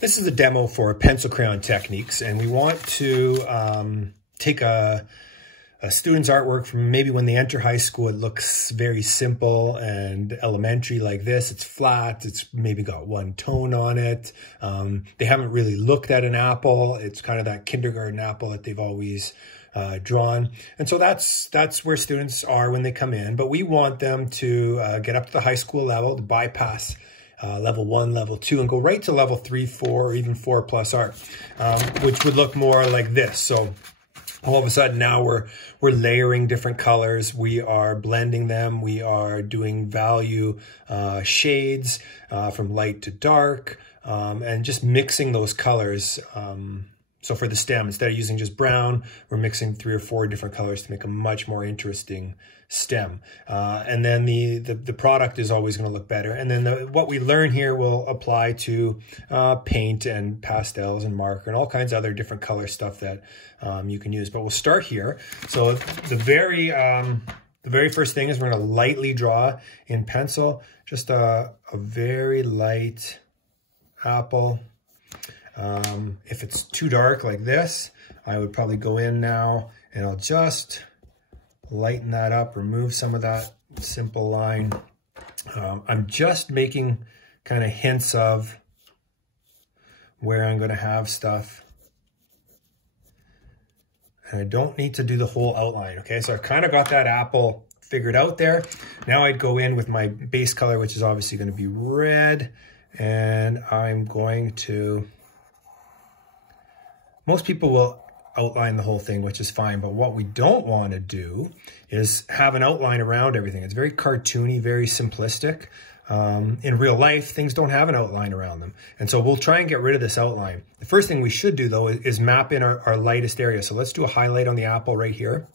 This is a demo for pencil crayon techniques, and we want to take a student's artwork from maybe when they enter high school. It looks very simple and elementary like this. It's flat, it's maybe got one tone on it. They haven't really looked at an apple. It's kind of that kindergarten apple that they've always drawn. And so that's where students are when they come in, but we want them to get up to the high school level, to bypass level 1, level 2, and go right to level 3, 4, or even 4 plus art, which would look more like this. So all of a sudden now we're layering different colors. We are blending them. We are doing value shades from light to dark, and just mixing those colors. So for the stem, instead of using just brown, we're mixing 3 or 4 different colors to make a much more interesting stem. And then the product is always going to look better. And then what we learn here will apply to paint and pastels and marker and all kinds of other different color stuff that you can use. But we'll start here. So the very first thing is we're going to lightly draw in pencil, just a very light apple. If it's too dark like this, I would probably go in now and I'll just lighten that up, remove some of that simple line. I'm just making kind of hints of where I'm going to have stuff. And I don't need to do the whole outline, okay? So I've kind of got that apple figured out there. Now I'd go in with my base color, which is obviously going to be red. And I'm going to... Most people will outline the whole thing, which is fine, but what we don't want to do is have an outline around everything. It's very cartoony, very simplistic. In real life, things don't have an outline around them. And so we'll try and get rid of this outline. The first thing we should do, though, is map in our lightest area. So let's do a highlight on the apple right here.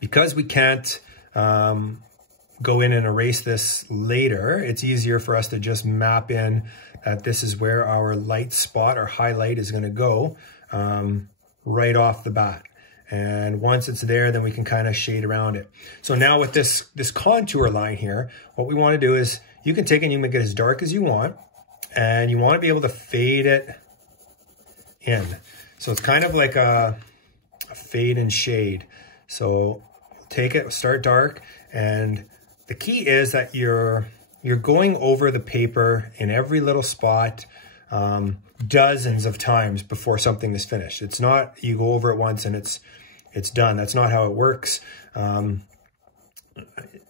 Because we can't go in and erase this later, it's easier for us to just map in that this is where our light spot, our highlight, is going to go right off the bat. And once it's there, then we can kind of shade around it. So now with this contour line here, what we want to do is you can take it and you make it as dark as you want, and you want to be able to fade it in. So it's kind of like a fade and shade. So take it, start dark, and the key is that you're going over the paper in every little spot dozens of times before something is finished. It's not you go over it once and it's done. That's not how it works.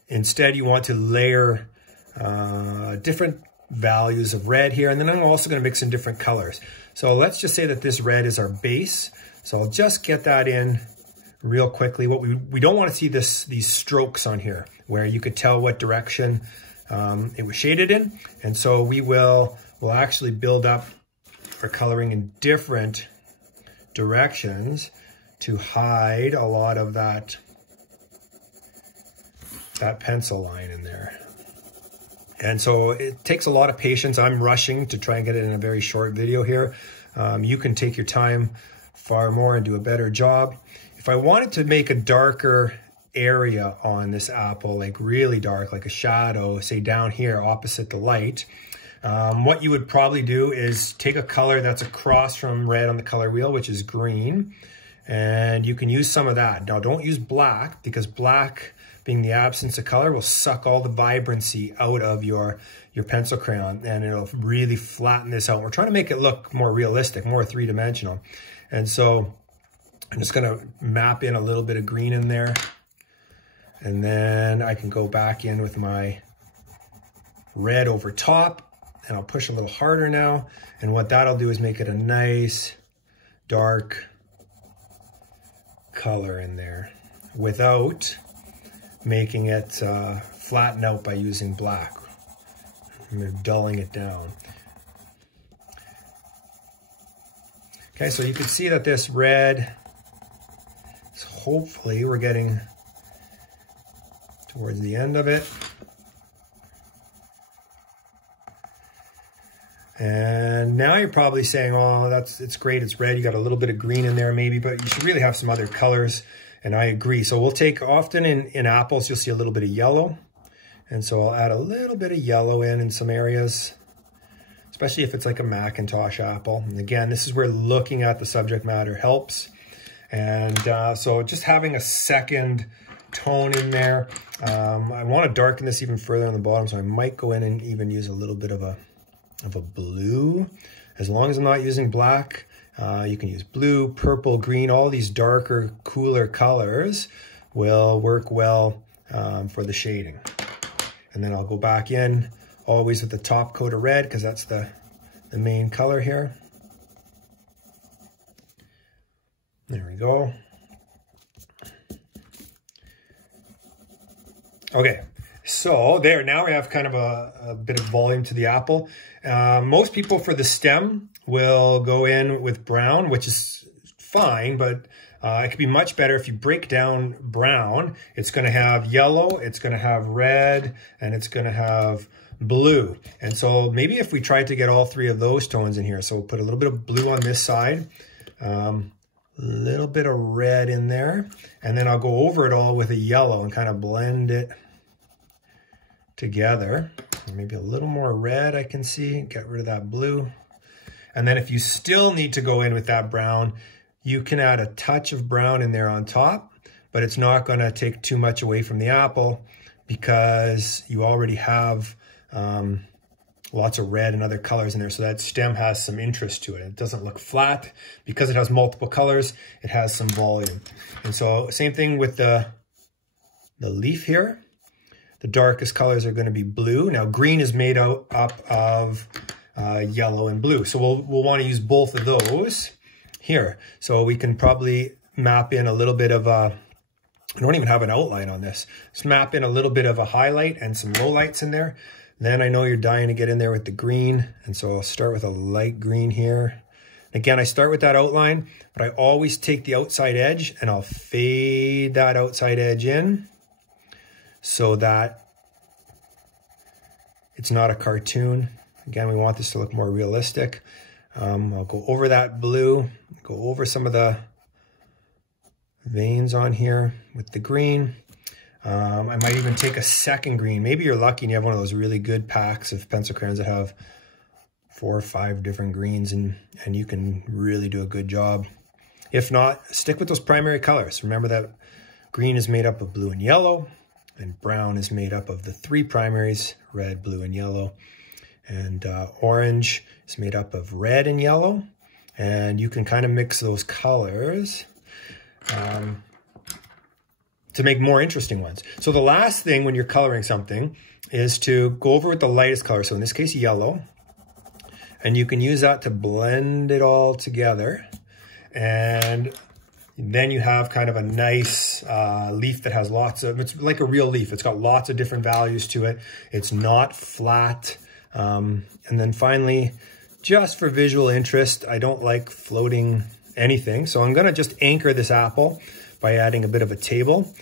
Instead, you want to layer different values of red here, and then I'm also going to mix in different colors. So let's just say that this red is our base. So I'll just get that in real quickly. What we don't want to see these strokes on here where you could tell what direction it was shaded in, and so we'll actually build up our coloring in different directions to hide a lot of that pencil line in there. And so it takes a lot of patience. I'm rushing to try and get it in a very short video here. You can take your time far more and do a better job. If I wanted to make a darker area on this apple, like really dark, like a shadow, say down here opposite the light, what you would probably do is take a color that's across from red on the color wheel, which is green, and you can use some of that. Now don't use black, because black, being the absence of color, will suck all the vibrancy out of your pencil crayon, and it'll really flatten this out. We're trying to make it look more realistic, more three-dimensional. And so I'm just gonna map in a little bit of green in there, and then I can go back in with my red over top, and I'll push a little harder now. And what that'll do is make it a nice dark color in there without making it flatten out by using black. I'm dulling it down. Okay, so you can see that this red, hopefully we're getting towards the end of it. And now you're probably saying, oh, it's great, it's red, you got a little bit of green in there maybe, but you should really have some other colors. And I agree. So we'll take, often in apples, you'll see a little bit of yellow. And so I'll add a little bit of yellow in some areas. especially if it's like a Macintosh apple. And again, this is where looking at the subject matter helps. And so just having a second tone in there. I want to darken this even further on the bottom, so I might go in and even use a little bit of a blue. As long as I'm not using black, you can use blue, purple, green. All these darker, cooler colors will work well for the shading. And then I'll go back in, always with the top coat of red, because that's the main color here. There we go. Okay, so there, now we have kind of a bit of volume to the apple. Most people for the stem will go in with brown, which is fine, but it could be much better if you break down brown. It's going to have yellow, it's going to have red, and it's going to have blue. And so maybe if we tried to get all three of those tones in here, so we'll put a little bit of blue on this side, a little bit of red in there, and then I'll go over it all with a yellow and kind of blend it together. Maybe a little more red I can see, get rid of that blue. And then if you still need to go in with that brown, you can add a touch of brown in there on top, but it's not going to take too much away from the apple because you already have lots of red and other colors in there. So that stem has some interest to it. It doesn't look flat because it has multiple colors. It has some volume. And so same thing with the leaf here. The darkest colors are going to be blue. Now green is made up of yellow and blue. So we'll want to use both of those here. So we can probably map in a little bit of I don't even have an outline on this. Just map in a little bit of a highlight and some lowlights in there. Then I know you're dying to get in there with the green. And so I'll start with a light green here. Again, I start with that outline, but I always take the outside edge and I'll fade that outside edge in so that it's not a cartoon. Again, we want this to look more realistic. I'll go over that blue, go over some of the veins on here with the green. I might even take a second green. Maybe you're lucky and you have one of those really good packs of pencil crayons that have 4 or 5 different greens and you can really do a good job. If not, stick with those primary colors. Remember that green is made up of blue and yellow, and brown is made up of the 3 primaries, red, blue, and yellow. And orange is made up of red and yellow. And you can kind of mix those colors to make more interesting ones. So the last thing when you're coloring something is to go over with the lightest color. So in this case, yellow. And you can use that to blend it all together. And then you have kind of a nice leaf that has lots of, it's like a real leaf. It's got lots of different values to it. It's not flat. And then finally, just for visual interest, I don't like floating anything. So I'm gonna just anchor this apple by adding a bit of a table.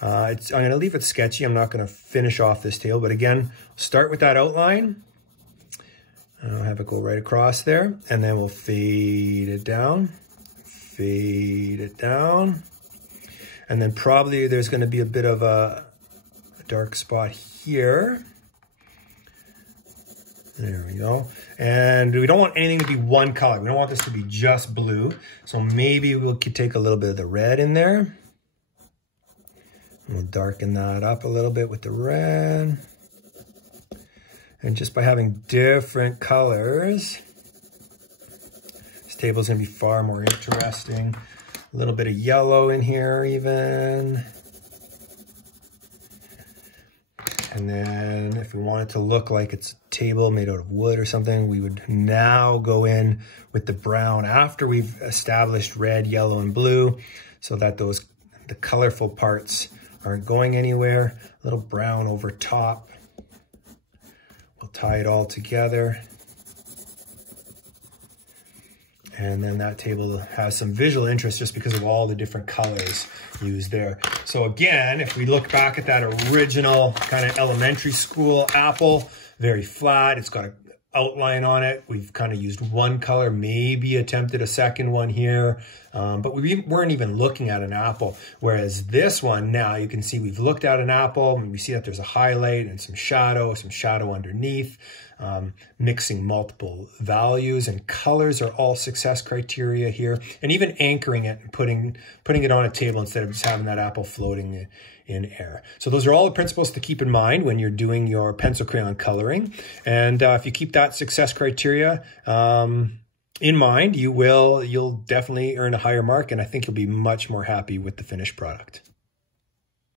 I'm gonna leave it sketchy. I'm not gonna finish off this table, but again, start with that outline. I'll have it go right across there, and then we'll fade it down, and then probably there's gonna be a bit of a dark spot here. There we go. And we don't want anything to be one color. We don't want this to be just blue. So maybe we could take a little bit of the red in there. We'll darken that up a little bit with the red. And just by having different colors, this table is going to be far more interesting. A little bit of yellow in here even. And then if we want it to look like it's a table made out of wood or something, we would now go in with the brown after we've established red, yellow, and blue so that the colorful parts aren't going anywhere. A little brown over top. We'll tie it all together. And then that table has some visual interest just because of all the different colors used there. So again, if we look back at that original kind of elementary school apple, very flat, it's got an outline on it. We've kind of used one color, maybe attempted a second one here, but we weren't even looking at an apple. Whereas this one now, you can see we've looked at an apple and we see that there's a highlight and some shadow underneath. Mixing multiple values and colors are all success criteria here. And even anchoring it and putting it on a table instead of just having that apple floating in air. So those are all the principles to keep in mind when you're doing your pencil crayon coloring. And if you keep that success criteria in mind, you'll definitely earn a higher mark, and I think you'll be much more happy with the finished product.